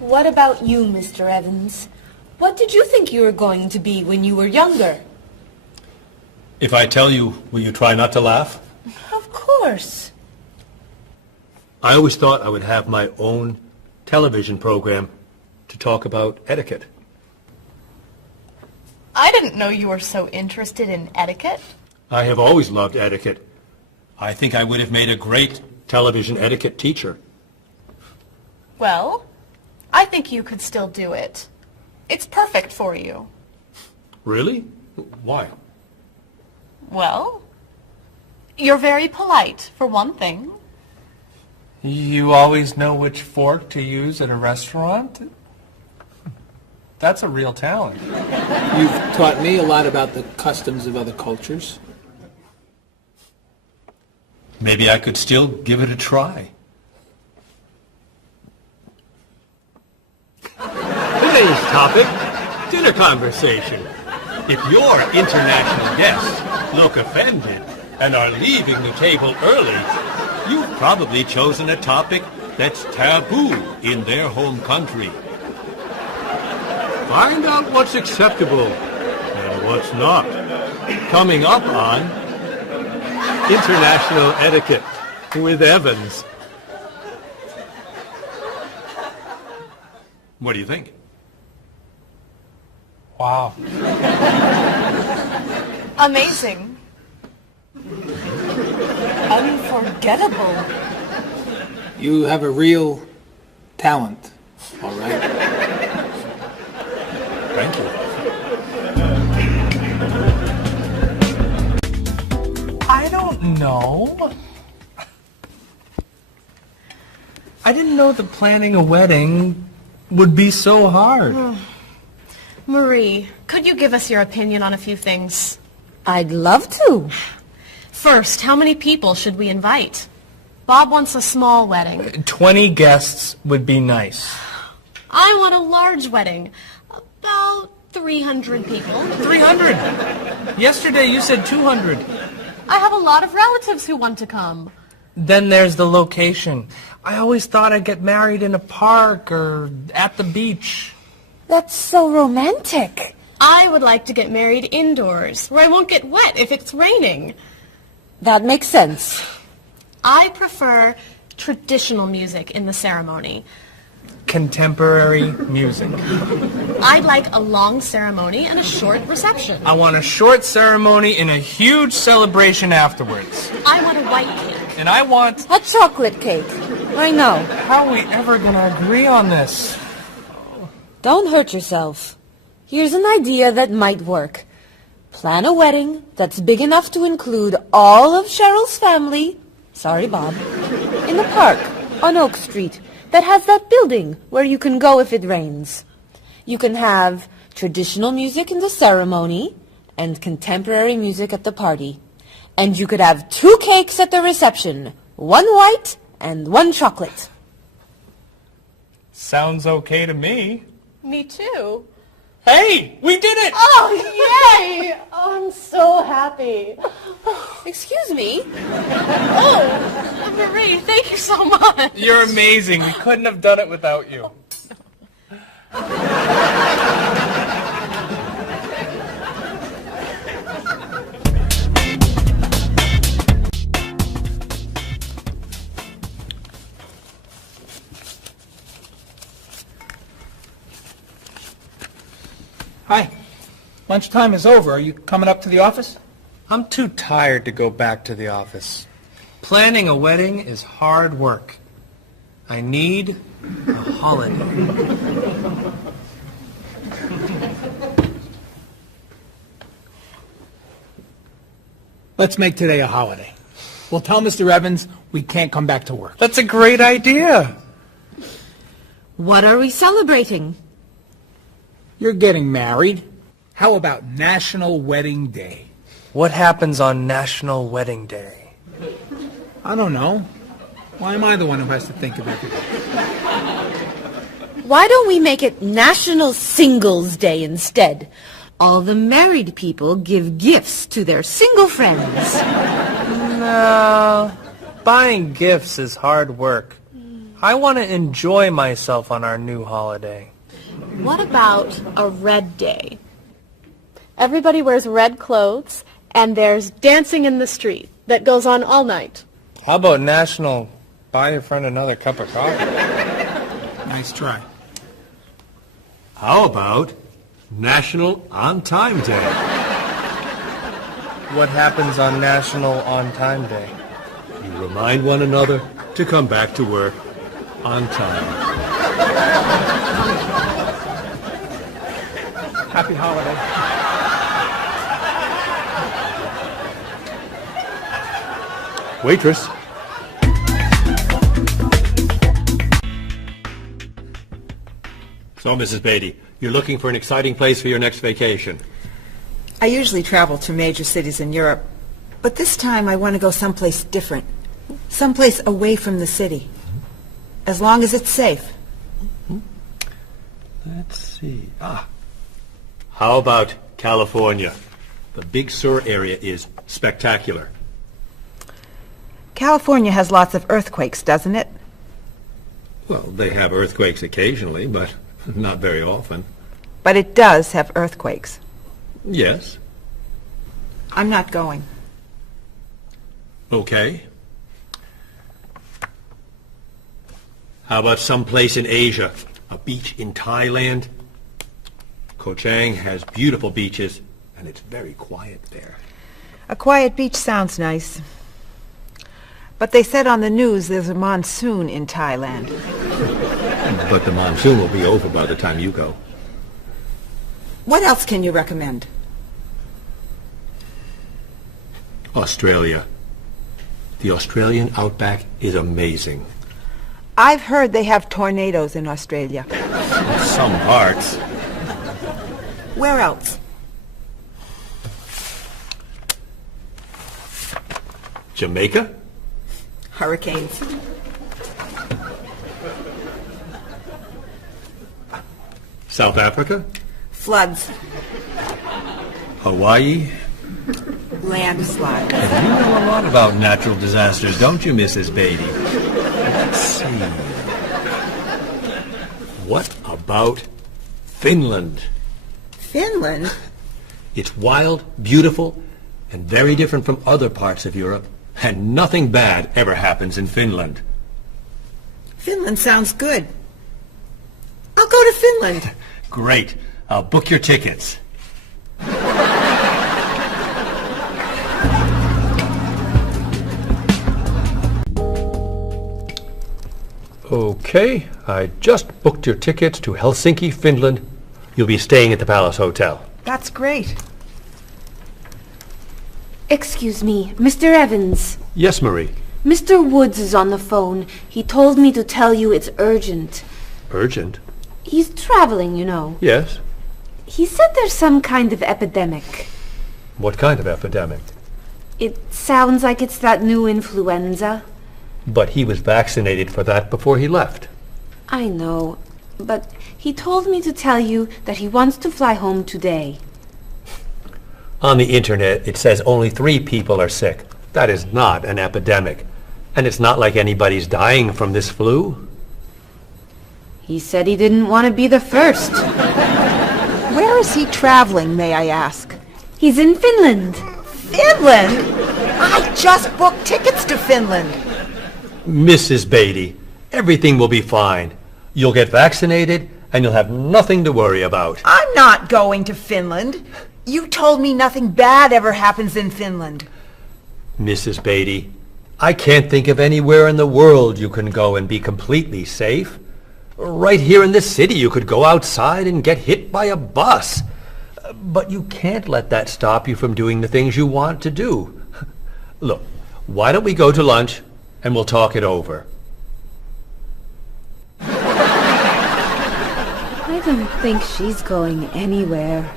What about you, Mr. Evans? What did you think you were going to be when you were younger? If I tell you, will you try not to laugh? Of course. I always thought I would have my own television program to talk about etiquette. I didn't know you were so interested in etiquette. I have always loved etiquette. I think I would have made a great television etiquette teacher. Well, I think you could still do it. It's perfect for you. Really? Why? Well, you're very polite, for one thing. You always know which fork to use at a restaurant? That's a real talent. You've taught me a lot about the customs of other cultures. Maybe I could still give it a try. Today's topic, dinner conversation. If your international guests look offended and are leaving the table early, you've probably chosen a topic that's taboo in their home country. Find out what's acceptable and what's not. Coming up on International Etiquette with Evans. What do you think? Wow. Amazing. Unforgettable. You have a real talent, all right? Thank you. I don't know. I didn't know that planning a wedding would be so hard. Marie, could you give us your opinion on a few things? I'd love to. First, how many people should we invite? Bob wants a small wedding. 20 guests would be nice. I want a large wedding. About 300 people. 300? Yesterday you said 200. I have a lot of relatives who want to come. Then there's the location. I always thought I'd get married in a park or at the beach. That's so romantic. I would like to get married indoors, where I won't get wet if it's raining. That makes sense. I prefer traditional music in the ceremony. Contemporary music. I'd like a long ceremony and a short reception. I want a short ceremony and a huge celebration afterwards. I want a white cake. And I want... A chocolate cake. I know. How are we ever going to agree on this? Don't hurt yourself. Here's an idea that might work. Plan a wedding that's big enough to include all of Cheryl's family, sorry Bob, in the park on Oak Street that has that building where you can go if it rains. You can have traditional music in the ceremony and contemporary music at the party. And you could have 2 cakes at the reception, 1 white and 1 chocolate. Sounds okay to me. Me too. Hey, we did it! Oh, yay! Oh, I'm so happy. Excuse me? Oh, Marie, thank you so much. You're amazing. We couldn't have done it without you. Hi. Lunchtime is over. Are you coming up to the office? I'm too tired to go back to the office. Planning a wedding is hard work. I need a holiday. Let's make today a holiday. We'll tell Mr. Evans we can't come back to work. That's a great idea. What are we celebrating? You're getting married. How about National Wedding Day? What happens on National Wedding Day? I don't know. Why am I the one who has to think of everything? Why don't we make it National Singles Day instead? All the married people give gifts to their single friends. No. Buying gifts is hard work. I want to enjoy myself on our new holiday. What about a red day? Everybody wears red clothes, and there's dancing in the street that goes on all night. How about National Buy Your Friend Another Cup of Coffee? Nice try. How about National On Time Day? What happens on National On Time Day? You remind one another to come back to work on time. Happy holiday. Waitress. So, Mrs. Beatty, you're looking for an exciting place for your next vacation. I usually travel to major cities in Europe, but this time I want to go someplace different, someplace away from the city, as long as it's safe. Let's see. How about California? The Big Sur area is spectacular. California has lots of earthquakes, doesn't it? Well, they have earthquakes occasionally, but not very often. But it does have earthquakes. Yes. I'm not going. Okay. How about someplace in Asia? A beach in Thailand? Koh Chang has beautiful beaches, and it's very quiet there. A quiet beach sounds nice. But they said on the news there's a monsoon in Thailand. But the monsoon will be over by the time you go. What else can you recommend? Australia. The Australian outback is amazing. I've heard they have tornadoes in Australia. Some parts. Where else? Jamaica? Hurricanes. South Africa? Floods. Hawaii? Landslides. You know a lot about natural disasters, don't you, Mrs. Beatty? Let's see. What about Finland? Finland? It's wild, beautiful, and very different from other parts of Europe. And nothing bad ever happens in Finland. Finland sounds good. I'll go to Finland. Great. I'll book your tickets. Okay, I just booked your tickets to Helsinki, Finland. You'll be staying at the Palace Hotel. That's great. Excuse me, Mr. Evans. Yes, Marie. Mr. Woods is on the phone. He told me to tell you it's urgent. Urgent? He's traveling, you know. Yes. He said there's some kind of epidemic. What kind of epidemic? It sounds like it's that new influenza. But he was vaccinated for that before he left. I know, but he told me to tell you that he wants to fly home today. On the internet, it says only 3 people are sick. That is not an epidemic. And it's not like anybody's dying from this flu. He said he didn't want to be the first. Where is he traveling, may I ask? He's in Finland. Finland? I just booked tickets to Finland. Mrs. Beatty, everything will be fine. You'll get vaccinated, and you'll have nothing to worry about. I'm not going to Finland. You told me nothing bad ever happens in Finland. Mrs. Beatty, I can't think of anywhere in the world you can go and be completely safe. Right here in this city, you could go outside and get hit by a bus. But you can't let that stop you from doing the things you want to do. Look, why don't we go to lunch and we'll talk it over? I don't think she's going anywhere.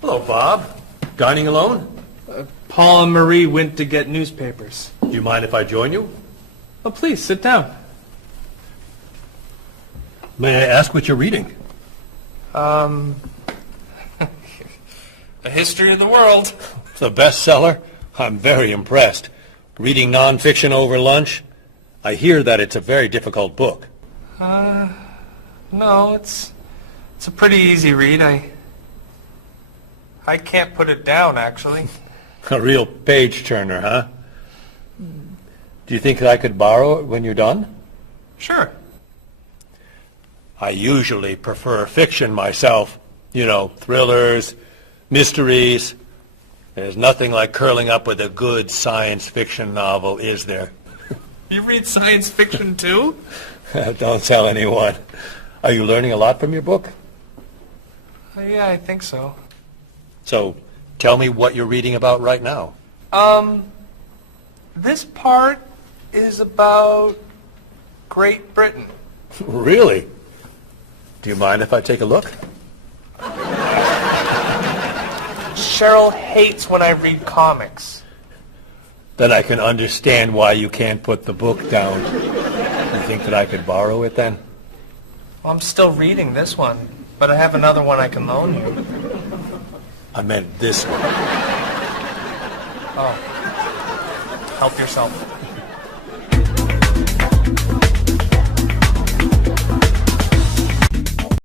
Hello, Bob. Dining alone? Paul and Marie went to get newspapers. Do you mind if I join you? Oh, please, sit down. May I ask what you're reading? A History of the World. It's a bestseller? I'm very impressed. Reading nonfiction over lunch? I hear that it's a very difficult book. No, it's a pretty easy read. I can't put it down, actually. A real page-turner, huh? Do you think I could borrow it when you're done? Sure. I usually prefer fiction myself. You know, thrillers, mysteries. There's nothing like curling up with a good science fiction novel, is there? You read science fiction, too? Don't tell anyone. Are you learning a lot from your book? Yeah, I think so. So, tell me what you're reading about right now. This part is about Great Britain. Really? Do you mind if I take a look? Cheryl hates when I read comics. Then I can understand why you can't put the book down. You think that I could borrow it then? Well, I'm still reading this one, but I have another one I can loan you. I meant this one. Oh. Help yourself.